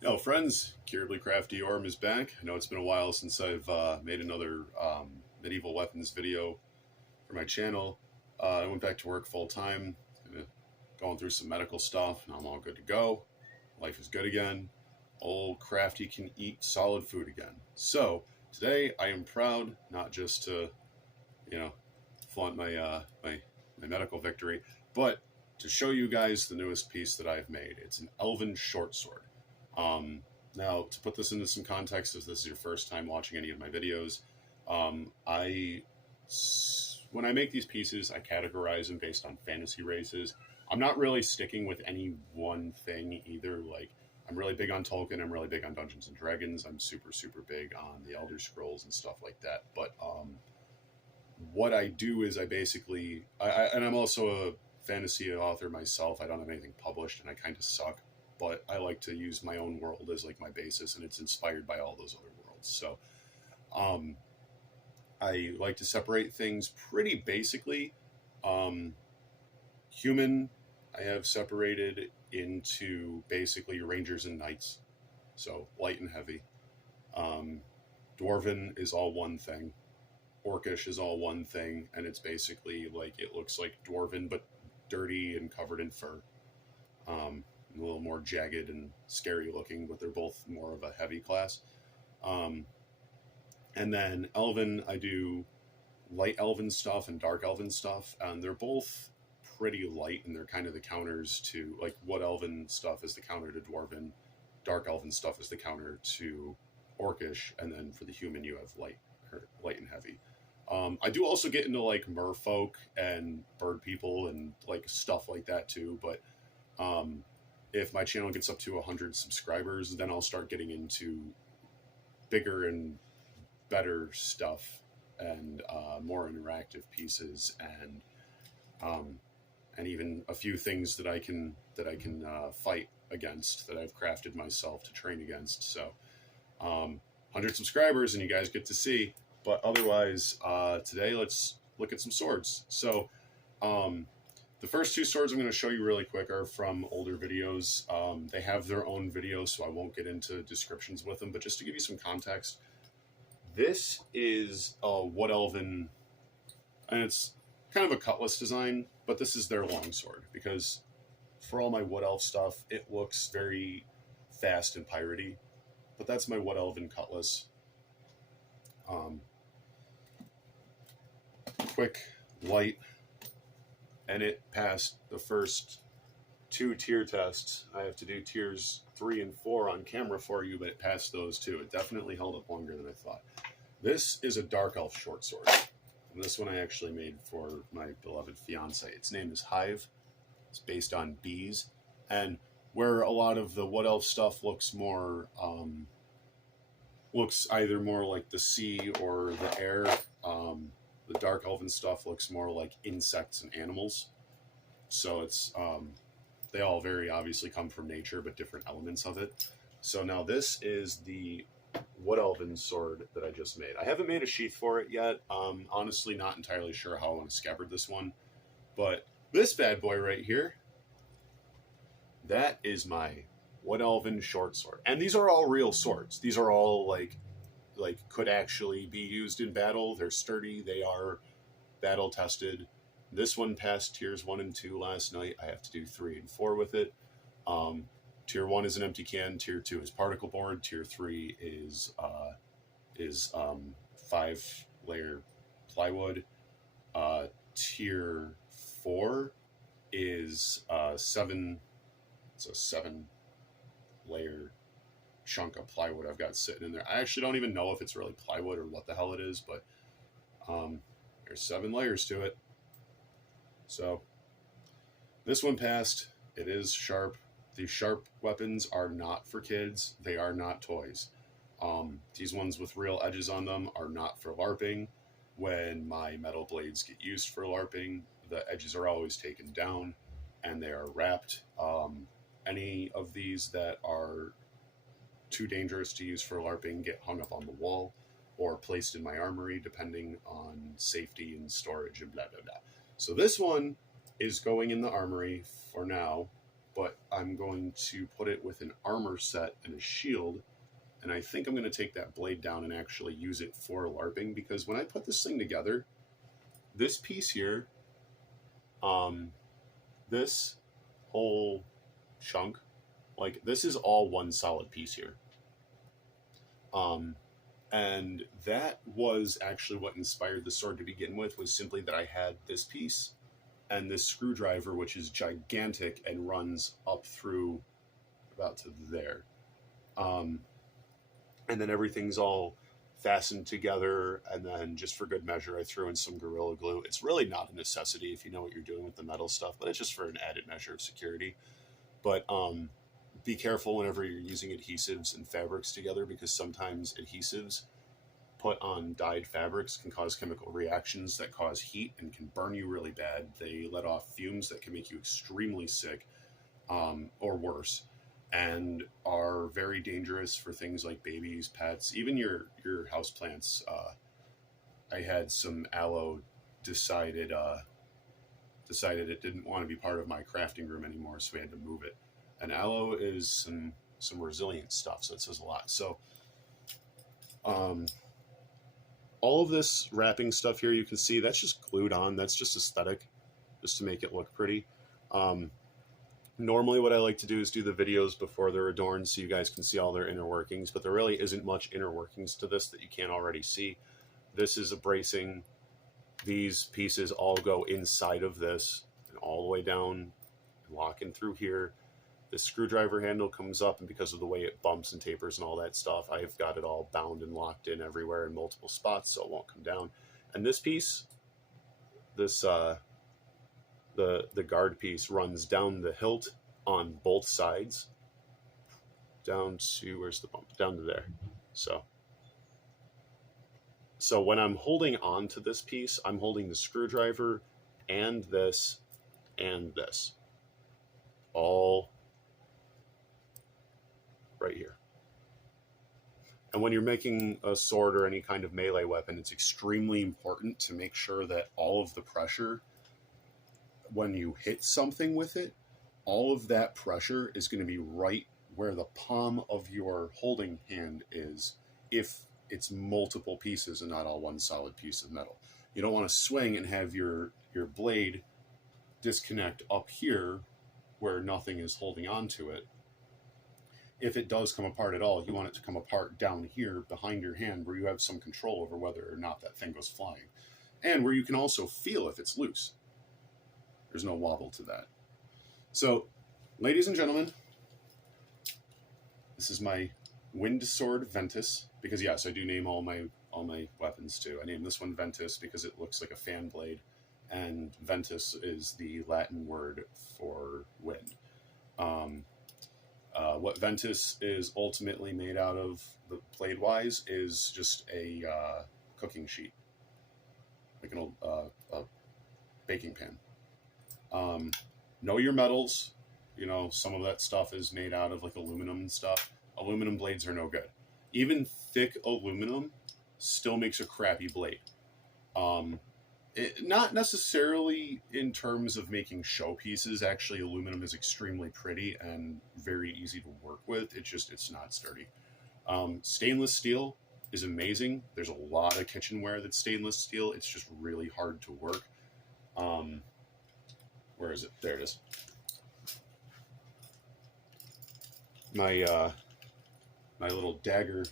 Yo, friends, Curably Crafty Orm is back. I know it's been a while since I've made another medieval weapons video for my channel. I went back to work full-time, going through some medical stuff, and I'm all good to go. Life is good again. Old Crafty can eat solid food again. So, today I am proud, not just to, flaunt my medical victory, but to show you guys the newest piece that I've made. It's an elven short sword. Now, to put this into some context, if this is your first time watching any of my videos, when I make these pieces, I categorize them based on fantasy races. I'm not really sticking with any one thing either. Like, I'm really big on Tolkien. I'm really big on Dungeons and Dragons. I'm super, super big on the Elder Scrolls and stuff like that. But what I do is and I'm also a fantasy author myself. I don't have anything published, and I kind of suck. But I like to use my own world as like my basis, and it's inspired by all those other worlds. So I like to separate things pretty basically. Human, I have separated into basically rangers and knights, so light and heavy. Dwarven is all one thing. Orcish is all one thing, and it's basically like it looks like Dwarven, but dirty and covered in fur. A little more jagged and scary looking, but they're both more of a heavy class. And then Elven, I do light Elven stuff and dark Elven stuff, and they're both pretty light, and they're kind of the counters to, like, Wood Elven stuff is the counter to Dwarven, Dark Elven stuff is the counter to Orcish, and then for the human you have light and heavy. I do also get into, like, merfolk and bird people and, like, stuff like that too, but if my channel gets up to 100 subscribers, then I'll start getting into bigger and better stuff and more interactive pieces and even a few things that I can fight against that I've crafted myself to train against. So 100 subscribers and you guys get to see. But otherwise, today let's look at some swords. So the first two swords I'm going to show you really quick are from older videos. They have their own videos, so I won't get into descriptions with them, but just to give you some context, this is a Wood Elven, and it's kind of a cutlass design, but this is their longsword, because for all my Wood Elf stuff, it looks very fast and piratey, but that's my Wood Elven cutlass. Quick, light, and it passed the first 2 tier tests. I have to do tiers 3 and 4 on camera for you, but it passed those too. It definitely held up longer than I thought. This is a Dark Elf short sword. And this one I actually made for my beloved fiance. Its name is Hive. It's based on bees. And where a lot of the Wood Elf stuff looks more, looks either more like the sea or the air, the Dark Elven stuff looks more like insects and animals. So it's, they all very obviously come from nature, but different elements of it. So now this is the Wood Elven sword that I just made. I haven't made a sheath for it yet. Honestly, not entirely sure how I want to scabbard this one. But this bad boy right here, that is my Wood Elven short sword. And these are all real swords. These are all like could actually be used in battle. They're sturdy. They are battle tested. This one passed tiers 1 and 2 last night. I have to do 3 and 4 with it. Tier 1 is an empty can. Tier 2 is particle board. Tier 3 is 5-layer plywood. Tier 4 is 7. It's a 7-layer chunk of plywood I've got sitting in there. I actually don't even know if it's really plywood or what the hell it is, but there's 7 layers to it. So this one passed. It is sharp. These sharp weapons are not for kids. They are not toys. These ones with real edges on them are not for LARPing. When my metal blades get used for LARPing, the edges are always taken down and they are wrapped. Any of these that are too dangerous to use for LARPing get hung up on the wall or placed in my armory, depending on safety and storage and blah, blah, blah. So this one is going in the armory for now, but I'm going to put it with an armor set and a shield. And I think I'm going to take that blade down and actually use it for LARPing, because when I put this thing together, this piece here, this whole chunk, like this is all one solid piece here. And that was actually what inspired the sword to begin with, was simply that I had this piece and this screwdriver, which is gigantic and runs up through about to there. And then everything's all fastened together, and then just for good measure, I threw in some Gorilla Glue. It's really not a necessity if you know what you're doing with the metal stuff, but it's just for an added measure of security. But be careful whenever you're using adhesives and fabrics together, because sometimes adhesives put on dyed fabrics can cause chemical reactions that cause heat and can burn you really bad. They let off fumes that can make you extremely sick, or worse, and are very dangerous for things like babies, pets, even your houseplants. I had some aloe decided it didn't want to be part of my crafting room anymore, so we had to move it. And aloe is some resilient stuff, so it says a lot. So all of this wrapping stuff here, you can see that's just glued on. That's just aesthetic, just to make it look pretty. Normally what I like to do is do the videos before they're adorned so you guys can see all their inner workings, but there really isn't much inner workings to this that you can't already see. This is a bracing. These pieces all go inside of this and all the way down and lock in through here. The screwdriver handle comes up, and because of the way it bumps and tapers and all that stuff, I've got it all bound and locked in everywhere in multiple spots so it won't come down. And this piece, this the guard piece, runs down the hilt on both sides down to, where's the bump? Down to there. So when I'm holding on to this piece, I'm holding the screwdriver and this all right here. And when you're making a sword or any kind of melee weapon, it's extremely important to make sure that all of the pressure, when you hit something with it, all of that pressure is going to be right where the palm of your holding hand is, if it's multiple pieces and not all one solid piece of metal. You don't want to swing and have your blade disconnect up here where nothing is holding on to it. If it does come apart at all, you want it to come apart down here behind your hand, where you have some control over whether or not that thing goes flying, and where you can also feel if it's loose. There's no wobble to that. So, ladies and gentlemen, this is my wind sword Ventus, because yes, I do name all my weapons too. I named this one Ventus because it looks like a fan blade, and Ventus is the Latin word for wind. What Ventus is ultimately made out of, the blade-wise, is just a cooking sheet, like an old a baking pan. Know your metals. You know, some of that stuff is made out of like aluminum and stuff. Aluminum blades are no good. Even thick aluminum still makes a crappy blade. Not necessarily in terms of making showpieces. Actually, aluminum is extremely pretty and very easy to work with. It's not sturdy. Stainless steel is amazing. There's a lot of kitchenware that's stainless steel. It's just really hard to work. Where is it? There it is. My little dagger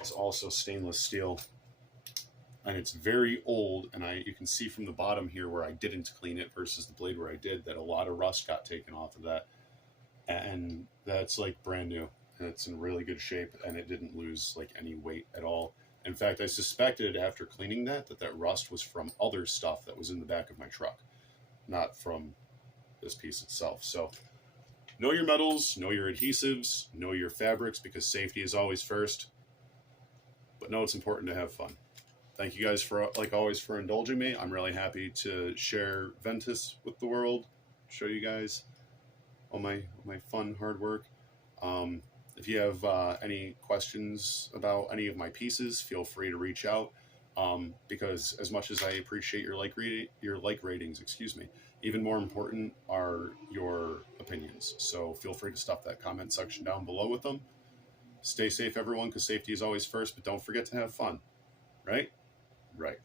is also stainless steel. And it's very old, and you can see from the bottom here where I didn't clean it versus the blade where I did, that a lot of rust got taken off of that. And that's like brand new, and it's in really good shape, and it didn't lose like any weight at all. In fact, I suspected after cleaning that rust was from other stuff that was in the back of my truck, not from this piece itself. So know your metals, know your adhesives, know your fabrics, because safety is always first. But know it's important to have fun. Thank you guys for, like always, for indulging me. I'm really happy to share Ventus with the world, show you guys all my fun, hard work. If you have any questions about any of my pieces, feel free to reach out, because as much as I appreciate your like ratings, Even more important are your opinions. So feel free to stuff that comment section down below with them. Stay safe, everyone, because safety is always first, but don't forget to have fun. Right? Right.